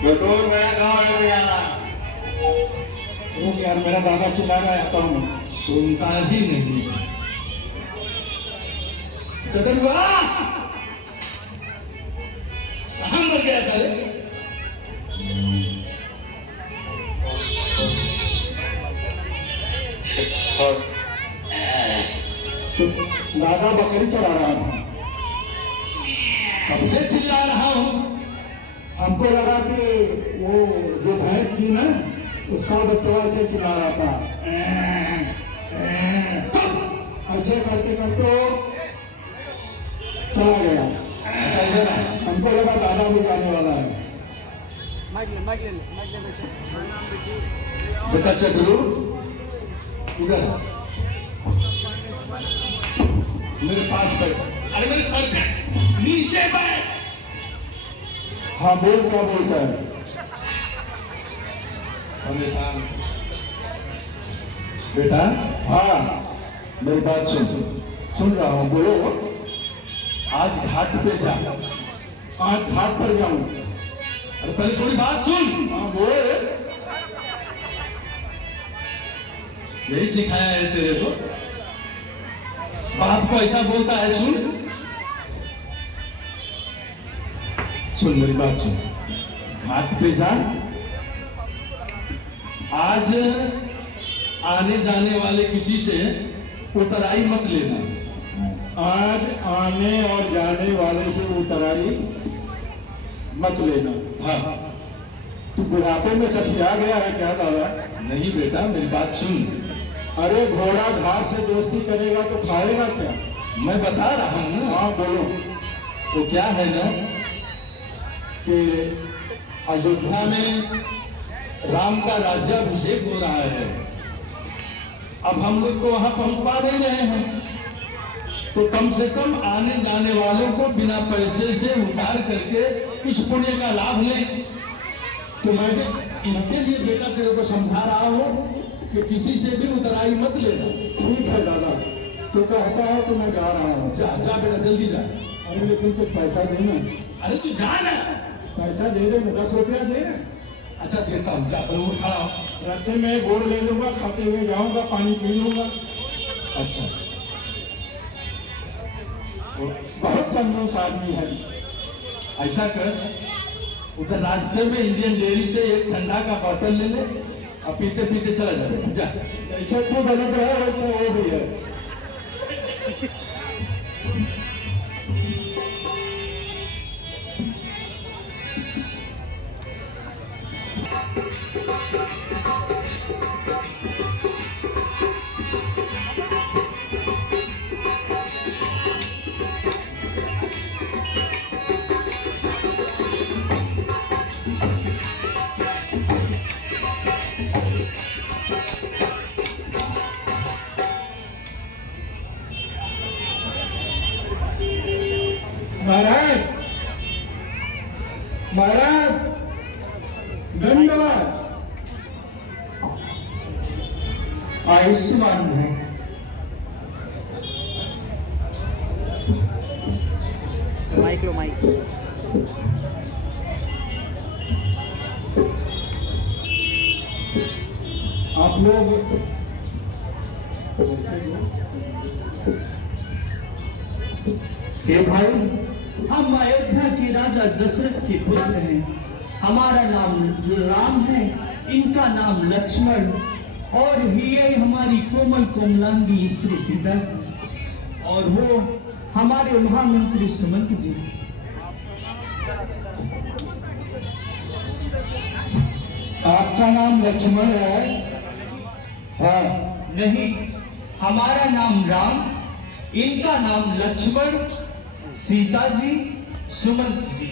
चटोर बड़ा गाँव है भैया। रुक यार, मेरा दादा चिल्ला रहा है, आता हूँ मैं। सुनता ही नहीं। चटुआ कहाँ मर गया था रे? तो दादा बकरी चला रहा था, कब से चिल्ला रहा हूँ? हमको लगा कि वो जो भैंस थी ना, उसका बच्चा ऐसे चिल्ला रहा था। ऐसे करते करते चला गया। हमको लगा दादा भी जाने वाला है। बेटा चटुरु इधर मेरे पास बैठ। अरे मेरे सर पे नीचे बैठ। हाँ बोल, क्या बोलता है? परेशान बेटा। हाँ मेरी बात सुन। सुन रहा हूँ, बोलो। आज घाट पे जा। आज घाट पर जाऊँ? अरे पहले थोड़ी बात सुन। हाँ बोल। यही सिखाया है तेरे को? बाप को ऐसा बोलता है? सुन सुन मेरी बात सुन। घाट पे जा। आज आने जाने वाले किसी से उतराई मत लेना। आज आने और जाने वाले से उतराई मत लेना। हाँ। तू बुढ़ापे में सठिया गया है क्या दादा? नहीं बेटा, मेरी बात सुन। अरे घोड़ा घास से दोस्ती करेगा तो खाएगा क्या? मैं बता रहा हूँ। हाँ बोलो। तो क्या है ना कि अयोध्या में राम का राज्याभिषेक हो रहा है। अब हम लोग को वहां पहुंचवा दे रहे हैं, तो कम से कम आने जाने वालों को बिना पैसे से उतार करके कुछ पुण्य का लाभ लें। तो मैं इसके लिए बेटा तेरे को समझा रहा हूँ कि किसी से भी उतराई मत लेना। ठीक है दादा, तू कहता है तो मैं जा रहा हूँ। जा जा बेटा, जल्दी जा। अरे लेकिन कुछ पैसा देना। अरे तू जा ना। पैसा दे दे, 10 रुपया दे। अच्छा देता हूँ, जा बराबर खड़ा हो। रास्ते में गोड़ ले लूंगा, खाते हुए जाऊंगा, पानी पी लूंगा। अच्छा बहुत कंजूस आदमी है। ऐसा कर, उधर रास्ते में इंडियन डेयरी से एक ठंडा का बोतल ले ले और पीते पीते चला जाए। जा। जैसे तू गलत है वैसे वो भी है। महाराज, महाराज धन्यवाद। आयुष्मान है। माइक लो, माइक। आप लोग हे भाई, हम अयोध्या के राजा दशरथ के पुत्र हैं। हमारा नाम राम है, इनका नाम लक्ष्मण, और ये हमारी कोमल कोमलांगी स्त्री सीता, और वो हमारे महामंत्री सुमंत जी। आपका नाम लक्ष्मण है? हाँ नहीं, हमारा नाम राम, इनका नाम लक्ष्मण, सीता जी, सुमंत जी।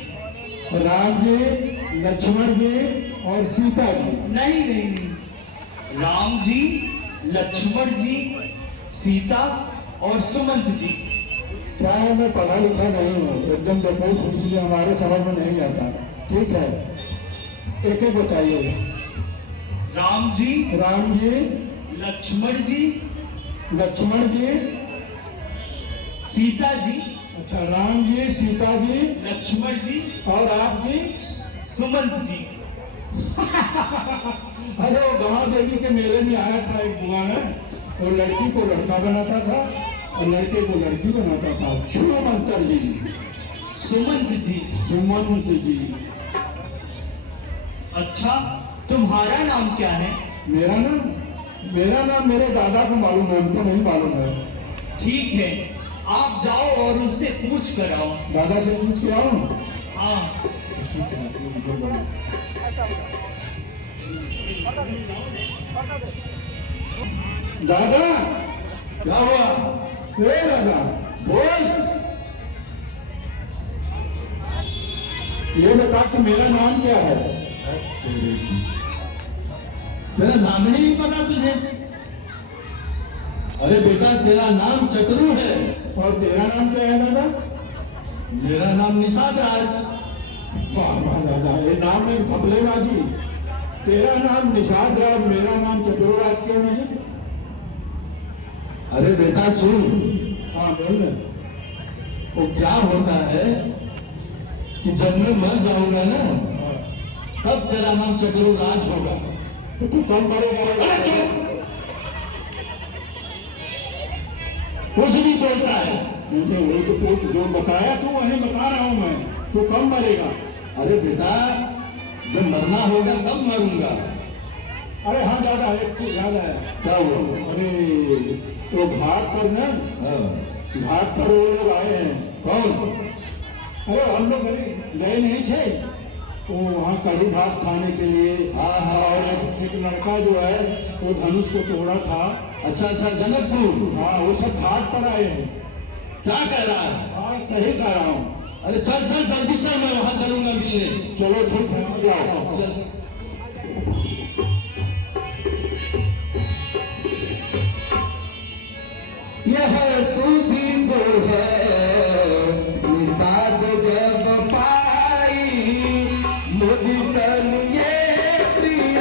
राम जी, लक्ष्मण जी और सीता जी? नहीं नहीं नहीं, राम जी, लक्ष्मण जी, सीता और सुमंत जी। क्या है, मैं पढ़ा लिखा नहीं हूँ, एकदम डकूट, इसलिए हमारे समझ में नहीं आता। ठीक है, एक एक बताइए। राम जी, राम जी, लक्ष्मण जी, लक्ष्मण जी, सीता जी। अच्छा, राम जी, सीता जी, लक्ष्मण जी और आप जी? सुमंत जी। अरे वो गवा देवी के मेले में आया था एक बुआ है, वो लड़की को लड़का बनाता था और लड़के को लड़की बनाता था। छुमंतर जी, सुमंत जी। सुमंत जी। अच्छा, तुम्हारा नाम क्या है? मेरा नाम मेरे दादा को मालूम है, उनको नहीं मालूम है। ठीक है, आप जाओ और उनसे पूछ कर आओ। दादा से पूछ के आओ। हाँ। दादा क्या हुआ? ए दादा बोल। ये बता कि मेरा नाम क्या है? मेरा नाम ही नहीं पता तुझे? अरे बेटा, तेरा नाम चक्रू है। और तेरा नाम क्या है दादा? मेरा नाम निषाद राज। वाह वाह दादा, ये नाम में फबलेबाजी। तेरा नाम निषाद राज, मेरा नाम चतुर्राज क्यों है? अरे बेटा सुन, हाँ बोल रहे। वो क्या होता है कि जब मैं मर जाऊंगा ना, तब तेरा नाम चक्रू राज होगा। तो तू कम करेगा? कुछ नहीं बोलता है। नहीं वही तो तू जो बताया तू वही बता रहा हूँ मैं। तू कम मरेगा? अरे बेटा, जब मरना होगा तब मरूंगा। अरे हाँ दादा, एक चीज याद है। क्या हुआ? अरे वो घाट पर ना, हाँ। घाट पर वो लोग आए हैं। कौन? अरे हम लोग गए नहीं थे वो वहाँ कड़ी भात खाने के लिए। हाँ हाँ। और एक लड़का जो है वो धनुष को तोड़ा था। अच्छा अच्छा, जनकपुर। हाँ, वो सब घाट पर आए हैं। क्या कह रहा है? हाँ सही कह रहा हूँ। अरे चल चल जल्दी चल, मैं वहां चलूंगा मिलने। चलो ठीक है, जाओ। चल। यह सुधी को है निषाद जब पाई, मुझ चलिए प्रिय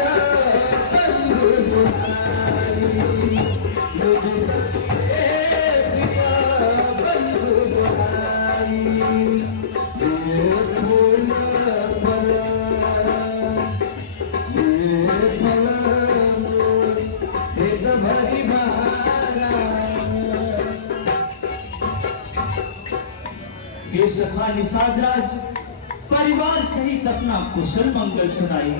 बंधु बुलाई, मुझ चलिए प्रिय बंधु बुलाई, ये फूल फल, ये फल एक भरी भारा। ये सखा निषाद राज परिवार सहित अपना कुशल मंगल सुनाई।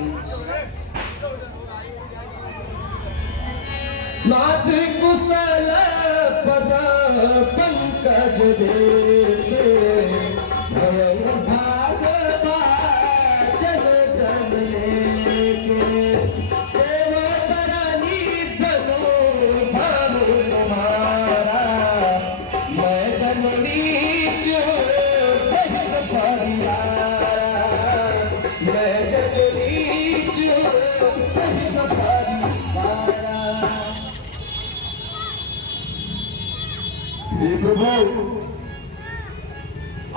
नाथ कुशल पद पंकज देखे, भय भाग भाजन जन लेके, देव तरनी धनु धनु तुम्हारा, मैं जननी जो दस परिवारा, मैं जननी जो दस परिवारा। हे प्रभु,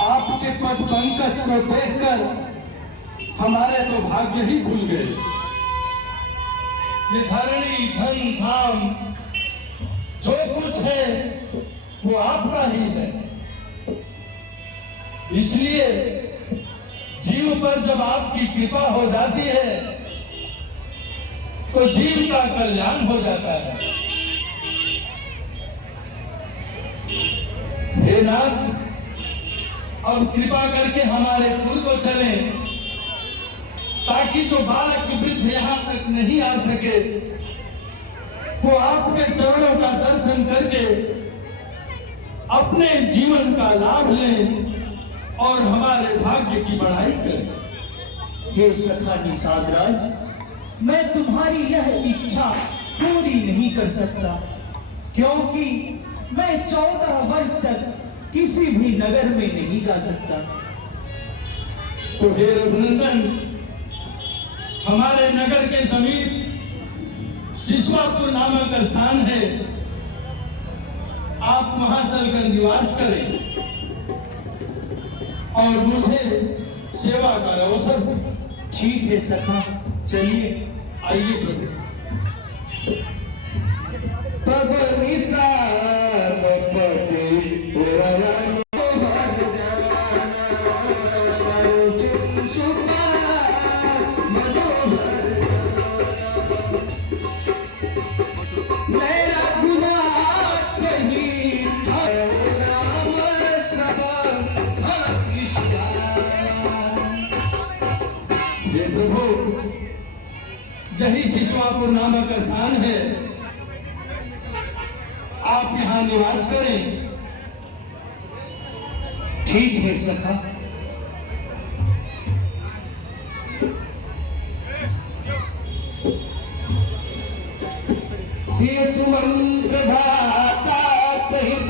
आपके पद पंकज को देखकर हमारे तो भाग्य ही खुल गए। ये धरणी धन धाम जो कुछ है वो आपका ही है। इसलिए जीव पर जब आपकी कृपा हो जाती है तो जीव का कल्याण हो जाता है। हे नाथ, अब कृपा करके हमारे कुल को चले, ताकि जो बालक वृद्ध यहाँ तक नहीं आ सके वो आपके चरणों का दर्शन करके अपने जीवन का लाभ लें और हमारे भाग्य की बढ़ाई करें। हे सखा निषाद राज, मैं तुम्हारी यह इच्छा पूरी नहीं कर सकता, क्योंकि मैं 14 वर्ष तक किसी भी नगर में नहीं जा सकता। तो हे रघुनंदन, हमारे नगर के समीप शिशुआपुर नामक स्थान है, आप वहां चलकर निवास करें और मुझे सेवा का अवसर दे। ठीक है सखा, चलिए। आइए प्रभु। तब निषाद पति पुराण मनोहर हे प्रभु, यही शिशुआपुर नामक स्थान है, आप यहाँ निवास करें। ठीक है सखा। शिशुमंत्र धाता सहित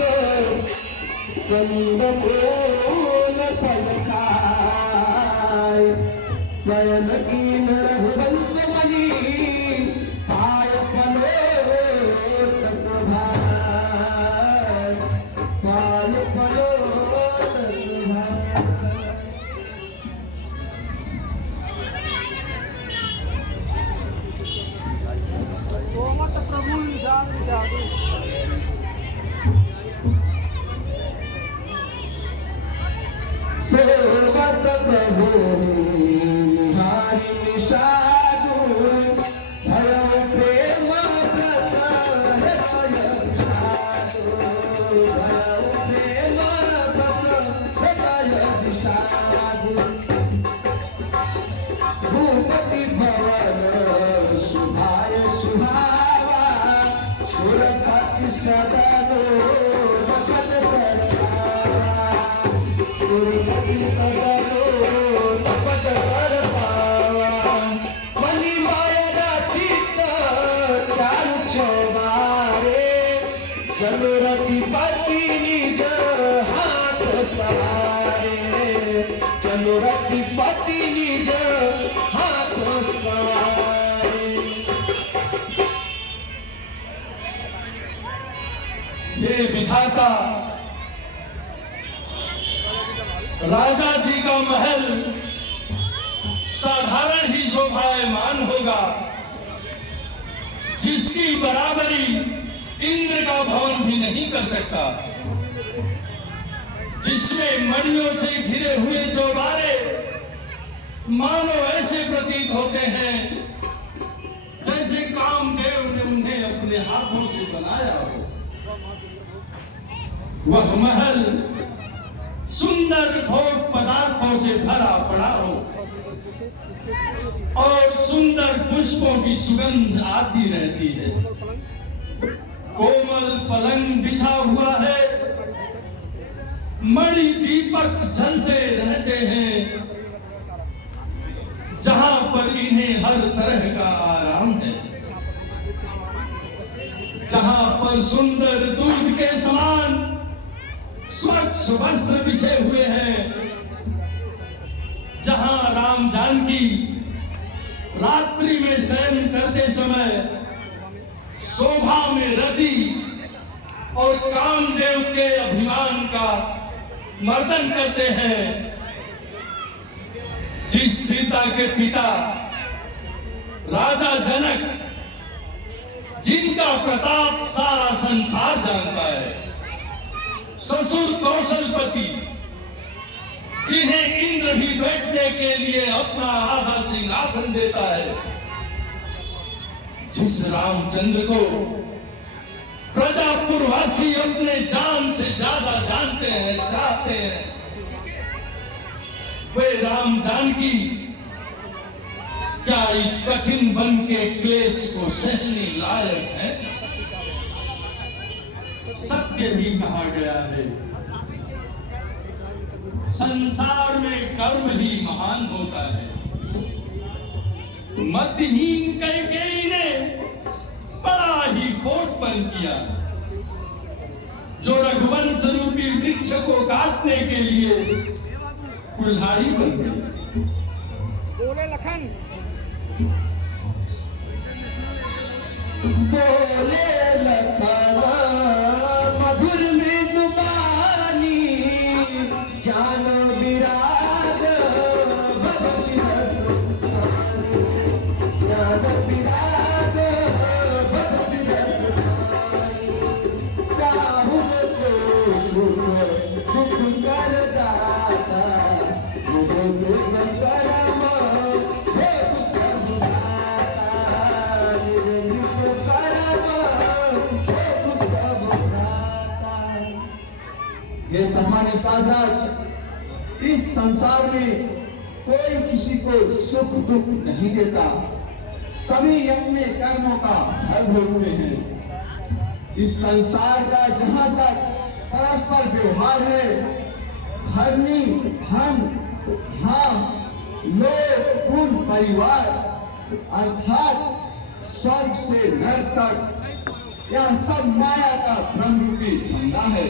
कंद फूल फल खाय, शयन कीन रघुवंश मणि पाय पलोटक भाय, पाय पलोटक भाय। सोवत प्रभु निहारी निषादु, भयउ प्रेम व्रत हृदय विषादु, भयउ प्रेम व्रत हृदय विषादु। भूपति भवन शुभाय शुभावा, सुरपति सदनो जगत करवा, सुरपति सदनो जगत कर पावा। मणि माया चित्त चारु चौबारे, चलो रतिपति निज हाथ सवारे, चलो रतिपति निज हाथ सवारे। हे विधाता, राजा जी का महल साधारण ही शोभायमान होगा, जिसकी बराबरी इंद्र का भवन भी नहीं कर सकता, जिसमें मणियों से घिरे हुए चौबारे मानो ऐसे प्रतीत होते हैं जैसे कामदेव ने उन्हें अपने हाथों से बनाया हो। वह महल सुंदर भोग पदार्थों से भरा पड़ा हो और सुंदर पुष्पों की सुगंध आती रहती है। कोमल पलंग बिछा हुआ है, मणि दीपक जलते रहते हैं, जहां पर इन्हें हर तरह का आराम है, जहां पर सुंदर दूध के समान स्वच्छ वस्त्र बिछे हुए हैं, जहां राम जानकी रात्रि में शयन करते समय शोभा में रति और कामदेव के अभिमान का मर्दन करते हैं, जिस सीता के पिता राजा जनक, जिनका प्रताप सारा संसार जानता है, ससुर कौशलपति, जिन्हें इंद्र भी बैठने के लिए अपना आधा सिंहासन देता है, जिस रामचंद्र को प्रजापुरवासी अपने जान से ज्यादा जानते हैं, चाहते हैं, वे राम जानकी क्या इस कठिन वन के क्लेश को सहने लायक है? सत्य भी कहा गया है, संसार में कर्म ही महान होता है। मतिहीन कैकेयी ने बड़ा ही खोटपन किया, जो रघुवंश रूपी वृक्ष को काटने के लिए कुल्हाड़ी बन गई। बोले लखन, बोले लखन मधुर मृदुबानी, ज्ञान विराज भगवती रसधानी, ज्ञान विराज भगवती रसधानी। चाहूं तो सुख दुख कर दाता, मुझे दुख करम हे सब दाता, मुझे दुख करम हे सब दाता। ये सामान्य साधराज इस संसार में कोई किसी को सुख दुख नहीं देता, सभी अपने कर्मों का फल भोगते हैं। इस संसार का जहां तक परस्पर व्यवहार है, धर्मी धन धाम लोक कुल परिवार अर्थात स्वर्ग से नरक तक यह सब माया का भ्रम रूपी धंधा है।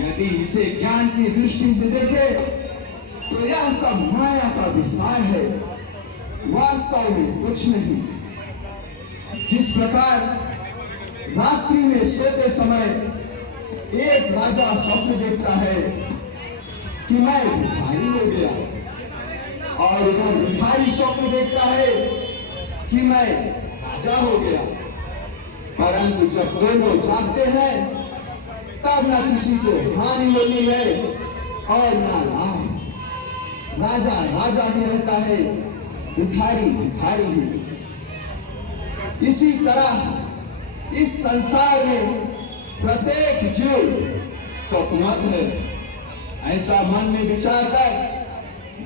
यदि इसे ज्ञान की दृष्टि से देखे तो यह सब माया का विस्तार है, वास्तव में कुछ नहीं। जिस प्रकार रात्रि में सोते समय एक राजा स्वप्न देखता है कि मैं भिखारी हो गया, और इधर भिखारी स्वप्न देखता है कि मैं राजा हो गया, परंतु जब दोनों जागते हैं तब न किसी को हानि होती है और न लाभ। राजा राजा ही रहता है, भिखारी भिखारी ही। इसी तरह इस संसार में प्रत्येक जीव स्वप्नवत है। ऐसा मन में विचार कर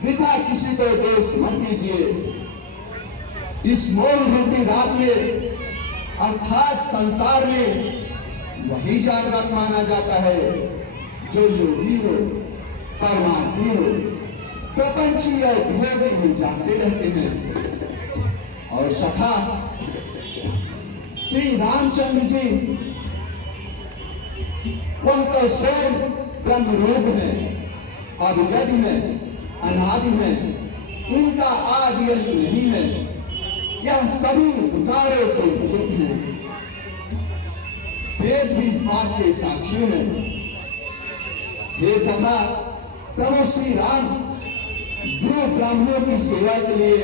वृथा किसी को दोष मत दीजिए। इस मोह रूपी रात में अर्थात संसार में वही जागृत माना जाता है जो योगी हो, परमार्थी हो, प्रपंची और विवेकी में जागते रहते हैं। और सखा श्री रामचंद्र जी वह तो स्वयं ब्रह्म रूप है, अविगत है, अनादि है, इनका आदि अंत नहीं है। यह सभी विकारों से युक्त है। वेद भी इस बात के साक्षी है। हे सखा, प्रभु श्री राम गुरु ब्राह्मणों की सेवा के लिए,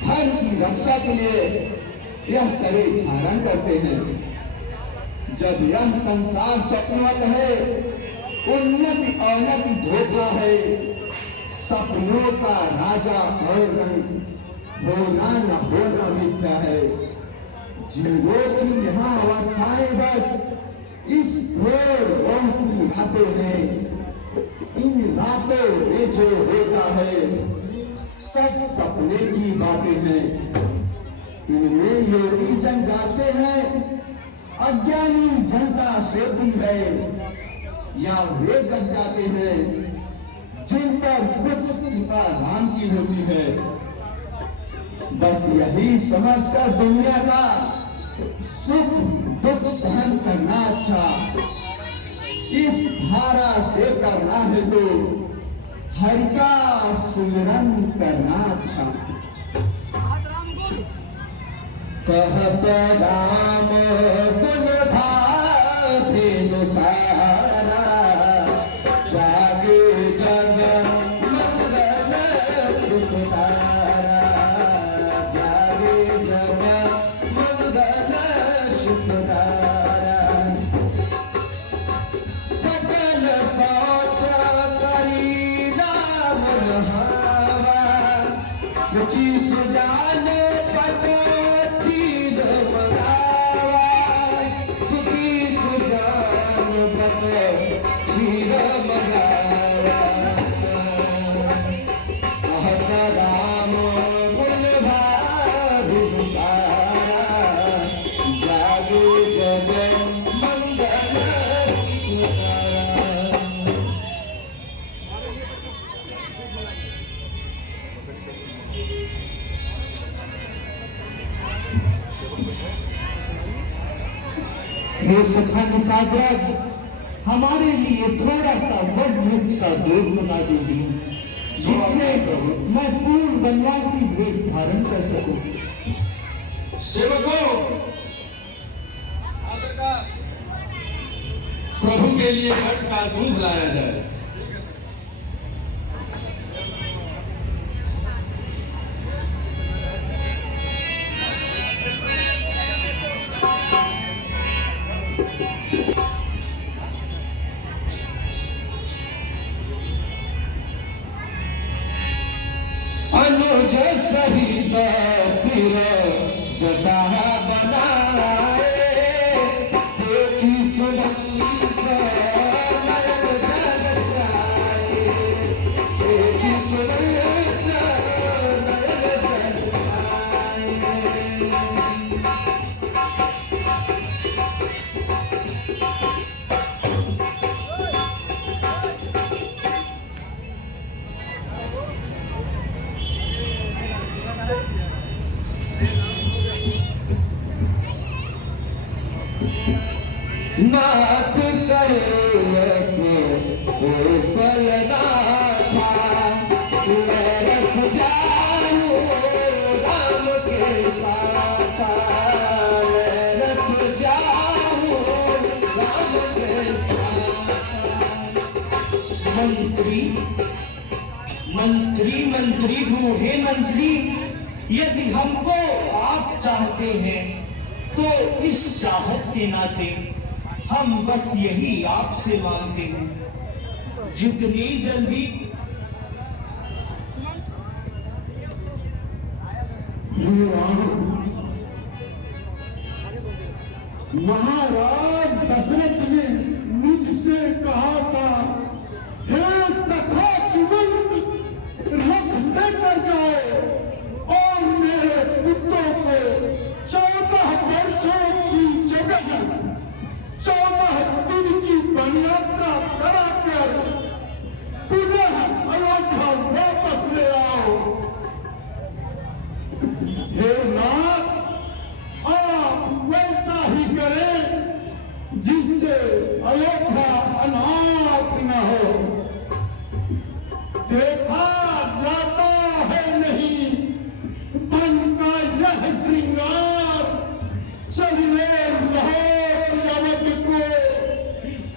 धर्म की रक्षा के लिए यह शरीर धारण करते हैं। जब यह संसार स्वप्नवत है, उन्नति अवनति धोखा है, सपनों का राजा और रंग, होना न होना मिथ्या है। जीवों की यहाँ अवस्थाएं बस इस घोर मोह की रातों में, इन रातों में जो होता है सब सपने की बातें हैं। इनमें योगी जन जाते हैं, अज्ञानी जनता सोती है, या वे जग जाते हैं जिन पर कुछ कृपा राम की होती है। बस यही समझकर दुनिया का सुख दुख सहन करना अच्छा, इस धारा से करना है तो हरि का सुमिरन करना अच्छा। कहत राम गुण भावेनु सारा, जागे जग मंगल सुख सारा, जागे जग मंगल सुख सारा। सकल सोच करी राम नहावा, सुचि सुजाने पट चीज मंगावा, सुचि सुजान पट चीज मंगावा। कहत राम गुण भावेनु सारा, जागे जग मंगल सुख सारा। हे सखा निषादराज, हमारे लिए थोड़ा सा वट वृक्ष का दूध बना दीजिए, जिससे मैं पूर्ण वनवासी वेश धारण कर सकूं। सेवकों, प्रभु के लिए वट का दूध लाया जाए। अनुज सहित सिर जटा बनाए, देखी सुनी नयन जग जाए, देखी सुनी नाथ कैसे कोसलना था, मैं रख जाऊं राम के साथ, मैं रख जाऊं राम के साथ। मंत्री मंत्री मंत्री बूढ़े मंत्री, यदि हमको आप चाहते हैं तो इस चाहत के नाते हम बस यही आपसे मांगते हैं, जितनी जल्दी महाराज दशरथ ने मुझसे कहा था, हे सखा सुमंत, रथ लेकर जाओ और मेरे पुत्रों को 14 वर्षों की जगह 14 दिन की वनयात्रा कराकर पुनः अयोध्या वापस ले आओ। हे नाथ, आप वैसा ही करें जिससे अयोध्या अनाथ न हो। देखा जाता है नहीं वन का यह श्रृंगार, चलिए लाहौर अवध को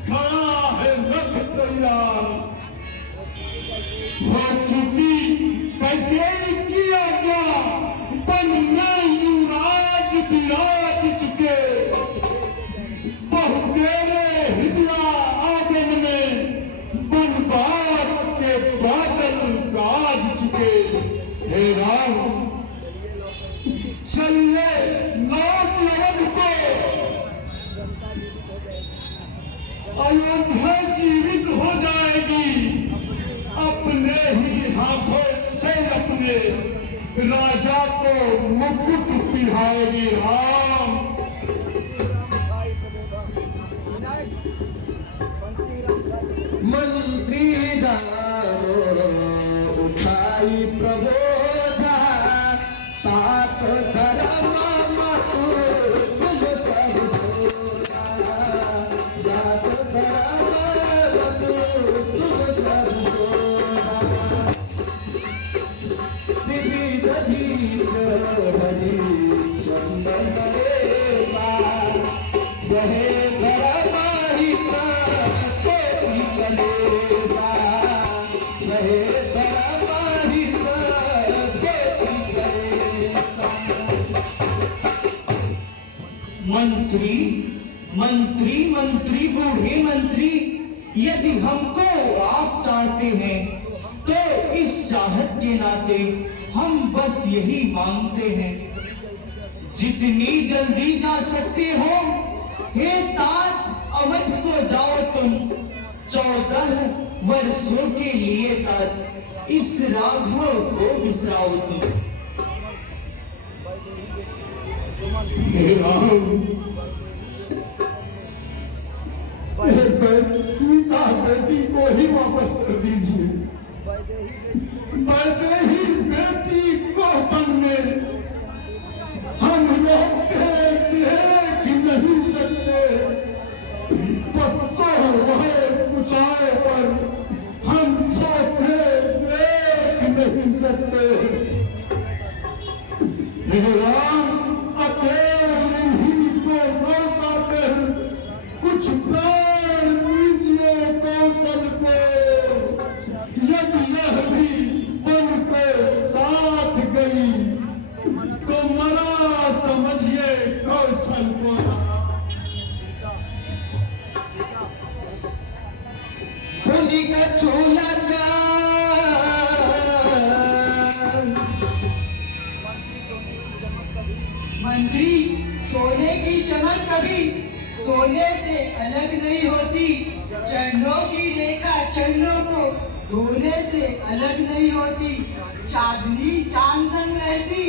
खड़ा है रथ तैयार। हो चुकी कैकेयी की आज्ञा, वन में युवराज विराज चुके, बहुतेरे हृदया आंगन में वनवास के बादल गाज चुके। हे राम, चलिए लौट अवध को, अयोध्या जीवित हो जाएगी, अपने ही हाथों से अपने राजा को मुकुट पिढ़ाएगी। राम, मंत्री दारो उठाई प्रबोधा, तात धर्म मतु तुम सब सोधा, जात धर्म मतु तुम सब सोधा। विविध धीर हरि चंदन रेवा, सहे धर्म हित कोटि कलेवा, सहे धर्म हित कोटि कलेवा। मंत्री मंत्री मंत्री बूढ़े मंत्री, यदि हमको आप चाहते हैं तो इस चाहत के नाते हम बस यही मांगते हैं, जितनी जल्दी जा सकते हो हे तात अवध को जाओ तुम, 14 वर्षों के लिए तात इस राघव को बिसराओ तुम। हे राम, सीता बेटी को ही वापस कर दीजिए। वैदेही बेटी को बनने हम लोग देख नहीं सकते, पत्तों वहे कुसाए पर हम सोते देख नहीं सकते। हे राम, अकेले ही को मौका दे, कुछ प्राण दीजिए कौशल को, यदि यह भी बन के साथ गई तो मरा समझिए कौशल को। खुदी का चूल्हा मंत्री, सोने की चमक कभी सोने से अलग नहीं होती, चरणों की रेखा चरणों को धोने से अलग नहीं होती, चांदनी चांद संग रहती,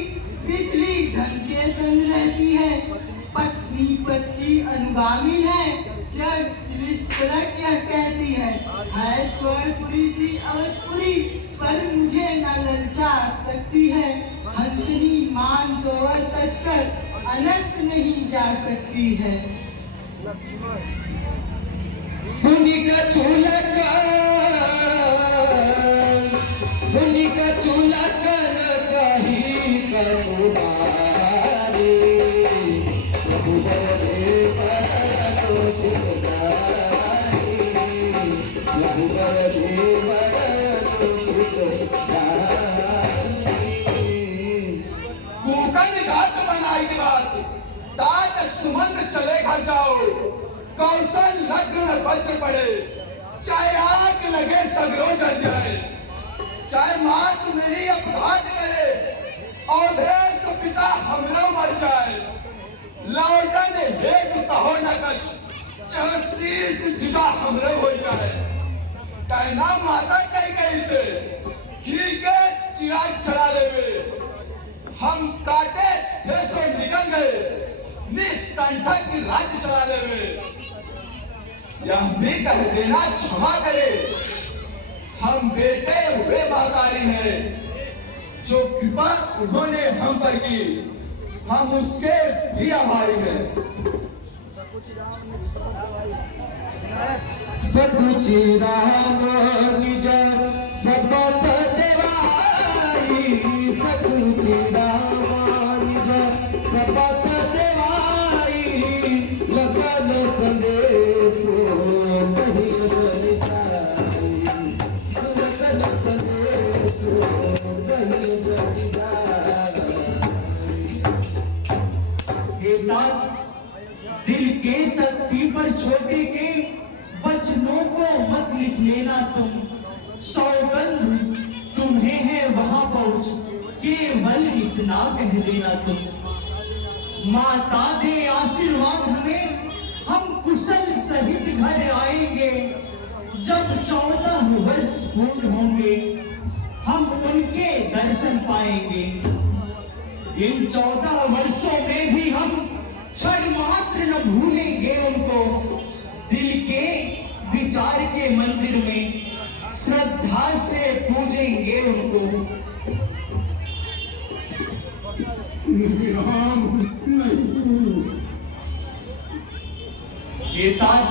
बिजली धन के संग रहती है, पत्नी पति अनुगामी है, जब तिलक यह कहती है स्वर्णपुरी सी अवधपुरी, पर मुझे न ललचा सकती है, हंसनी सोवर तजकर अनंत नहीं जा सकती है। धुनी का चूल्हा कर कहीं का मुरारे रघुबर देव तो सिद्धारी रघुबर देव तो सिद्धारी कुकर्म घाट बनाई के बाद ताज सुमंत चले घर जाओ कौशल लग्न बज पड़े चाहे आग लगे सगरो जल जाए चाहे मात मेरी अपराध करे और भेष पिता हमरो मर जाए लौटन हेत कहो न कछ चाहे शीश जुदा हमरो हो जाए कहना माता कह गई से घी के चिराग चला देवे हम काटे भेषो निकल गए निष्कंठक की राज्य चला लेवे यह भी कह देना क्षमा करे हम बेटे हुए महतारी हैं जो कृपा उन्होंने हम पर की हम उसके भी आभारी हैं। सकुचि राम निज सबत देवाई सकुचि राम निज सबत देवाई लगन संदेश नहीं बन जाई लगन संदेश नहीं बन जाई। हे तात, दिल के तख्ती पर छोटे के वचनों को मत लिख लेना तुम, सौगंध तुम्हें है वहां पहुंच केवल इतना कह देना तुम। माता दे आशीर्वाद हमें, हम कुशल सहित घर आएंगे। जब 14 वर्ष पूर्ण होंगे हम उनके दर्शन पाएंगे। इन 14 वर्षों में भी हम क्षण मात्र न भूलेंगे उनको। दिल के विचार के मंदिर में श्रद्धा से पूजेंगे उनको। राम नहीं ये ताज,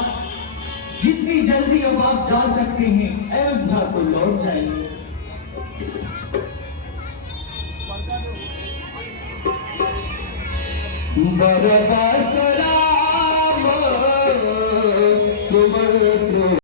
जितनी जल्दी अब आप जा सकते हैं अयोध्या को लौट जाइए। बरबासरा